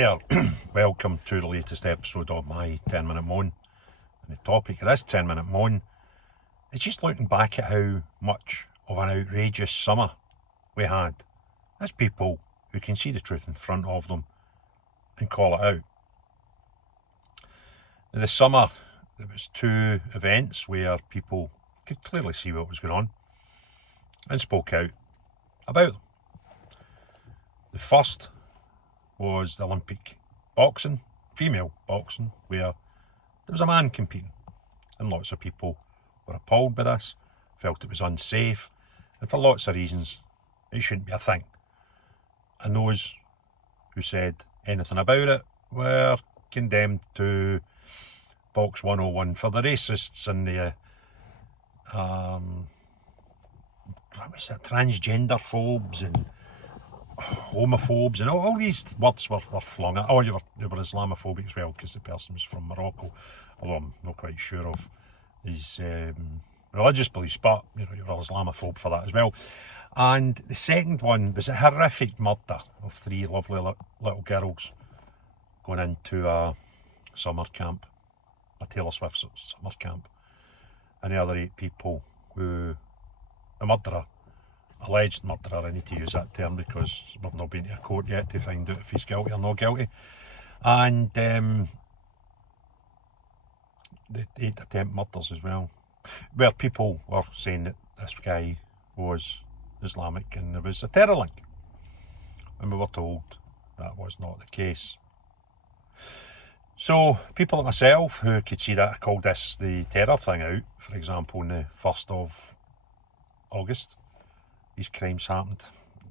there, welcome to the latest episode of my 10-minute moan. And the topic of this 10-minute moan is just looking back at how much of an outrageous summer we had as people who can see the truth in front of them and call it out. In the summer there was two events where people could clearly see what was going on and spoke out about them. The first was the Olympic boxing, female boxing, where there was a man competing, and lots of people were appalled by this, felt it was unsafe, and for lots of reasons it shouldn't be a thing. And those who said anything about it were condemned to box 101 for the racists and the transgender phobes and homophobes and all these words were flung at. Oh, they were Islamophobic as well, because the person was from Morocco, although I'm not quite sure of his religious beliefs, but you were Islamophobe for that as well. And the second one was a horrific murder of three lovely little girls going into a summer camp, a Taylor Swift summer camp, and the other 8 people who, the murderer, alleged murderer, I need to use that term because we've not been to a court yet to find out if he's guilty or not guilty, and the 8 attempt murders as well, where people were saying that this guy was Islamic and there was a terror link, and we were told that was not the case. So people like myself who could see that, I called this the terror thing out. For example, on the 1st of August these crimes happened.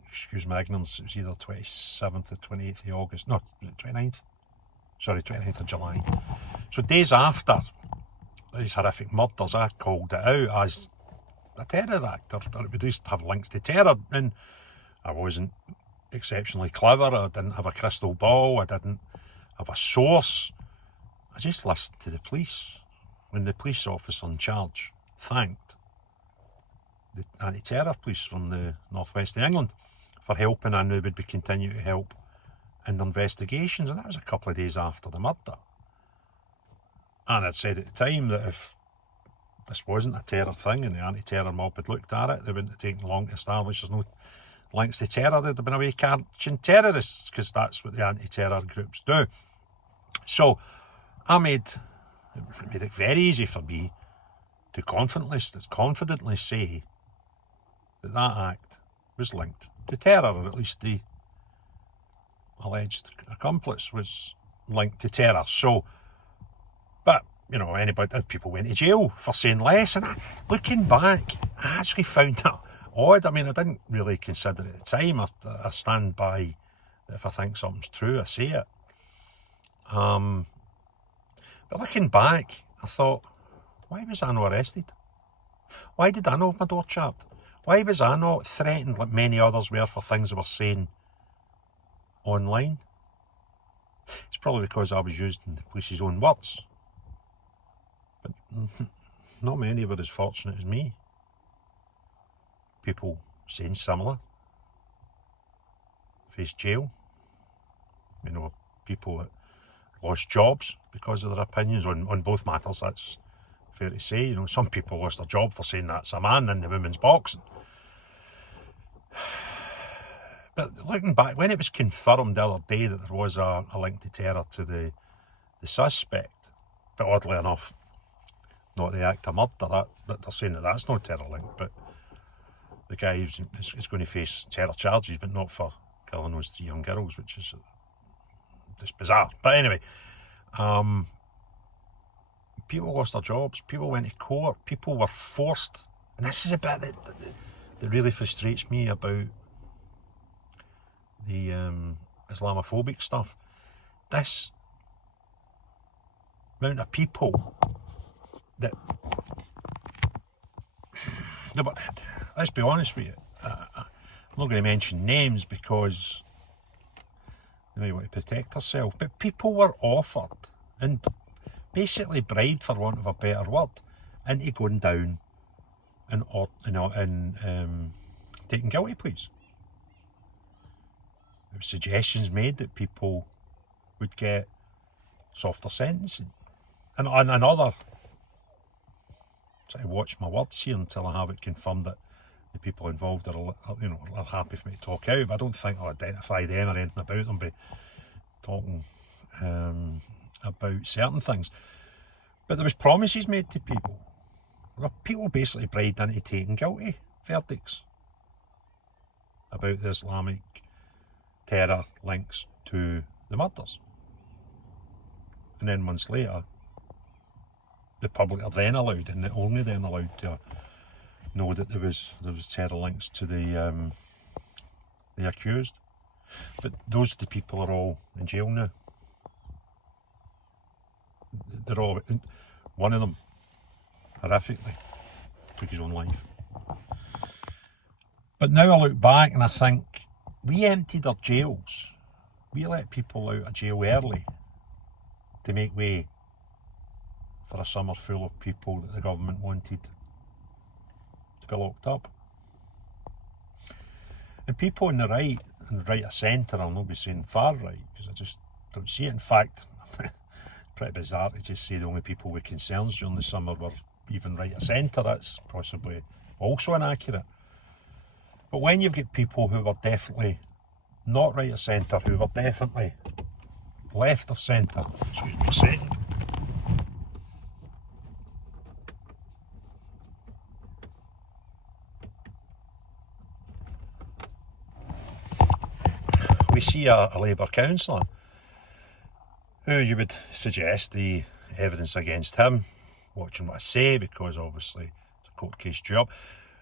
Excuse my ignorance, it was either 27th or 28th of August, no, 29th? Sorry, 29th of July. So days after these horrific murders, I called it out as a terror act, or it would at least have links to terror. And I wasn't exceptionally clever, I didn't have a crystal ball, I didn't have a source. I just listened to the police. When the police officer in charge thanked the anti-terror police from the northwest of England for helping, and they would be continuing to help in the investigations, and that was a couple of days after the murder. And I'd said at the time that if this wasn't a terror thing and the anti-terror mob had looked at it, they wouldn't have taken long to establish there's no links to terror. They'd have been away catching terrorists, because that's what the anti-terror groups do. So it made it very easy for me to confidently say that act was linked to terror, or at least the alleged accomplice was linked to terror. So, but people went to jail for saying less, and looking back, I actually found that odd. I mean, I didn't really consider it at the time. I stand by that if I think something's true, I say it. But looking back, I thought, why was I not arrested? Why did I not have my door chapped? Why was I not threatened like many others were for things they were saying online? It's probably because I was using the police's own words. But not many were as fortunate as me. People saying similar faced jail. People that lost jobs because of their opinions on both matters, that's fair to say. Some people lost their job for saying that's a man in the women's boxing. But looking back, when it was confirmed the other day that there was a link to terror to the suspect, but oddly enough not the act of murder, but they're saying that that's not terror link, but the guy is going to face terror charges, but not for killing those 3 young girls, which is just bizarre. But anyway, people lost their jobs, people went to court, people were forced, and this is a bit that really frustrates me about the Islamophobic stuff. This amount of people that, but let's be honest with you, I'm not going to mention names because they may want to protect herself, but people were offered and basically bribed, for want of a better word, into going down and taking guilty pleas. There were suggestions made that people would get softer sentencing. And another, so I watch my words here until I have it confirmed that the people involved are happy for me to talk out, but I don't think I'll identify them or anything about them by talking about certain things. But there was promises made to people. There were people basically bribed into taking guilty verdicts about the Islamic terror links to the murders. And then months later, the public are then allowed, and only then allowed, to know that there was terror links to the accused. But those two people are all in jail now. They're all, one of them horrifically took his own life. But now I look back and I think, we emptied our jails. We let people out of jail early to make way for a summer full of people that the government wanted to be locked up. And people on the right and right of centre, I'll not be saying far right, because I just don't see it. In fact, pretty bizarre to just say the only people with concerns during the summer were even right of centre. That's possibly also inaccurate. But when you've got people who were definitely not right of centre, who were definitely left of centre, excuse me a second. We see a Labour councillor who you would suggest the evidence against him, watching what I say, because obviously it's a court case job.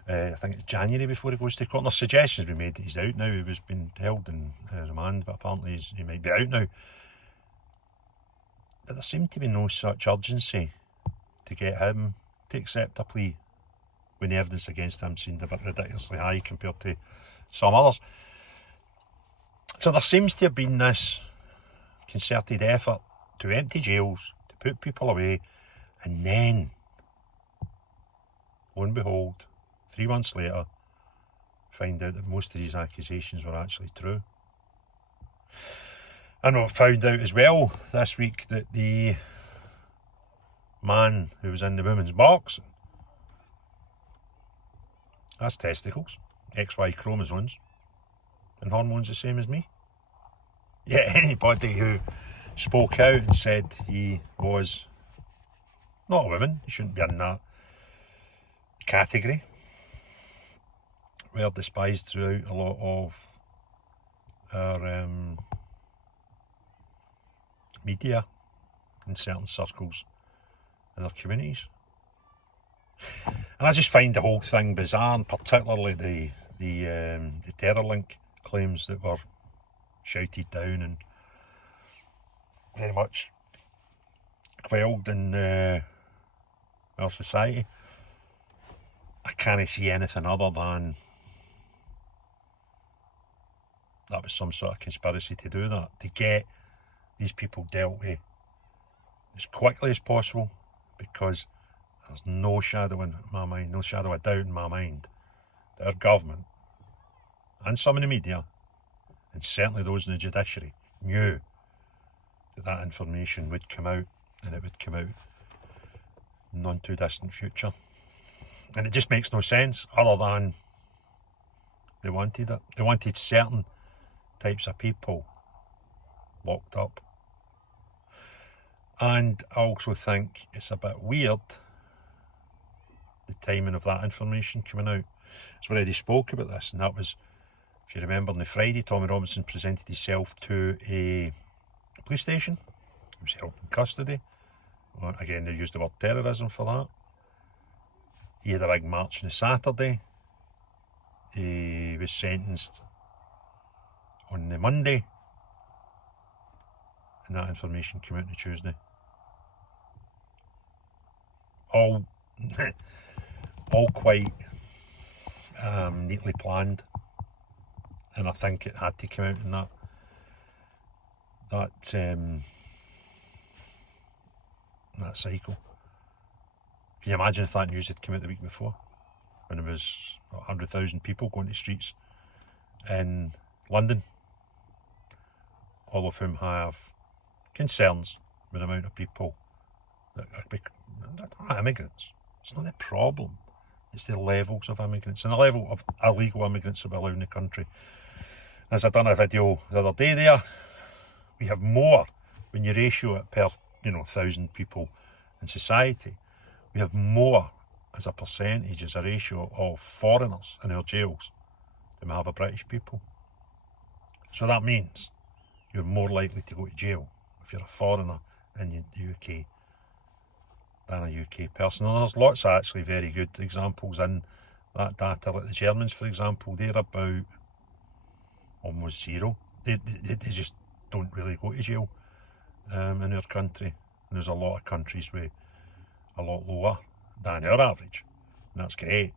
I think it's January before he goes to court. And there's suggestions been made that he's out now. He was being held in remand, but apparently he might be out now. But there seemed to be no such urgency to get him to accept a plea when the evidence against him seemed a bit ridiculously high compared to some others. So there seems to have been this concerted effort to empty jails, to put people away, and then, lo and behold, 3 months later, find out that most of these accusations were actually true. And I found out as well this week that the man who was in the women's box has testicles, XY chromosomes, and hormones the same as me. Yeah, anybody who spoke out and said he was not a woman, he shouldn't be in that category, were despised throughout a lot of our media in certain circles in our communities. And I just find the whole thing bizarre, and particularly the terror link claims that were shouted down and very much quelled in our society. I can't see anything other than that was some sort of conspiracy to do that, to get these people dealt with as quickly as possible, because there's no shadow in my mind, no shadow of doubt in my mind that our government and some in the media, and certainly those in the judiciary, knew that that information would come out, and it would come out in none too distant future. And it just makes no sense other than they wanted it. They wanted certain types of people locked up. And I also think it's a bit weird, the timing of that information coming out. So we already spoke about this, and that was, if you remember, on the Friday, Tommy Robinson presented himself to a police station. He was held in custody. Again, they used the word terrorism for that. He had a big march on the Saturday. He was sentenced on the Monday, and that information came out on the Tuesday. All quite neatly planned, and I think it had to come out in that cycle. Can you imagine if that news had come out the week before, when there was 100,000 people going to streets in London, all of whom have concerns with the amount of people that are immigrants. It's not the problem. It's the levels of immigrants and the level of illegal immigrants that we allow in the country. As I done a video the other day there, we have more, when you ratio it per 1,000 people in society, we have more as a percentage, as a ratio of foreigners in our jails than we have of British people. So that means you're more likely to go to jail if you're a foreigner in the UK than a UK person. And there's lots of actually very good examples in that data. Like the Germans, for example, they're about almost zero. They just don't really go to jail in our country. And there's a lot of countries with a lot lower than our average, and that's great.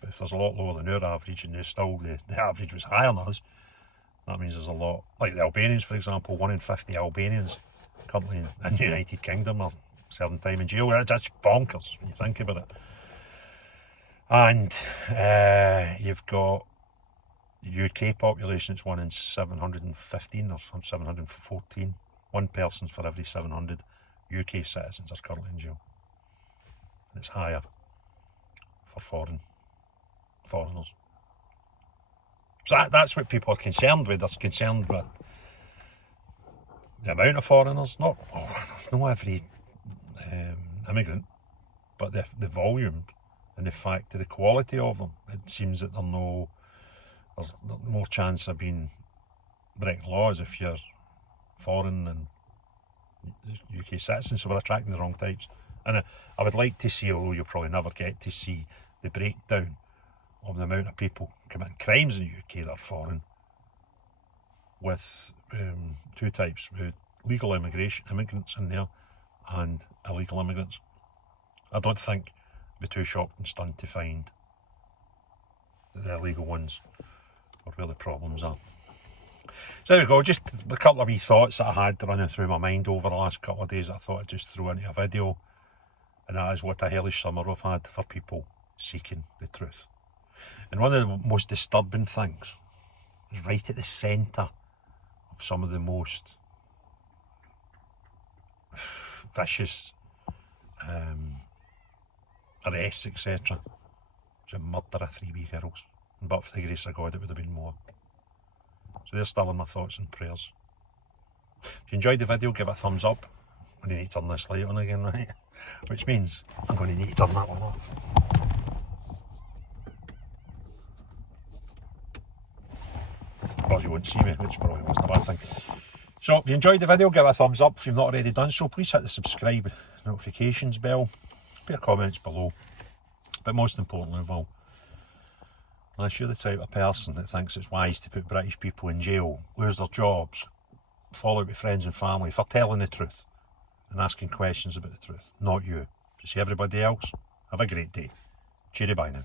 But if there's a lot lower than our average and there's still the average was higher than us, that means there's a lot, like the Albanians, for example, 1 in 50 Albanians currently in the United Kingdom are serving time in jail. That's bonkers when you think about it. And you've got the UK population, it's 1 in 715 or 714. One person for every 700 UK citizens are currently in jail. And it's higher for foreigners. So that's what people are concerned with. They're concerned with the amount of foreigners, not every immigrant, but the volume and the fact of the quality of them. It seems that there's more chance of being breaking laws if you're foreign and UK citizens, so we're attracting the wrong types. And I would like to see, although you'll probably never get to see, the breakdown of the amount of people committing crimes in the UK that are foreign, with two types, with legal immigrants in there and illegal immigrants. I don't think it'd be too shocked and stunned to find the illegal ones are where the problems are. So there we go, just a couple of wee thoughts that I had running through my mind over the last couple of days that I thought I'd just throw into a video, and that is what a hellish summer we've had for people seeking the truth. And one of the most disturbing things is right at the centre of some of the most vicious arrests, etc. to murder of 3 wee girls. And but for the grace of God, it would have been more. So they're still in my thoughts and prayers. If you enjoyed the video, give it a thumbs up. I'm going to need to turn this light on again, right? Which means I'm going to need to turn that one off. Or you won't see me, which probably wasn't a bad thing. So if you enjoyed the video, give it a thumbs up. If you've not already done so, please hit the subscribe notifications bell. Put your comments below. But most importantly of all, unless you're the type of person that thinks it's wise to put British people in jail, lose their jobs, fall out with friends and family for telling the truth and asking questions about the truth, not you. To see everybody else, have a great day. Cheery bye now.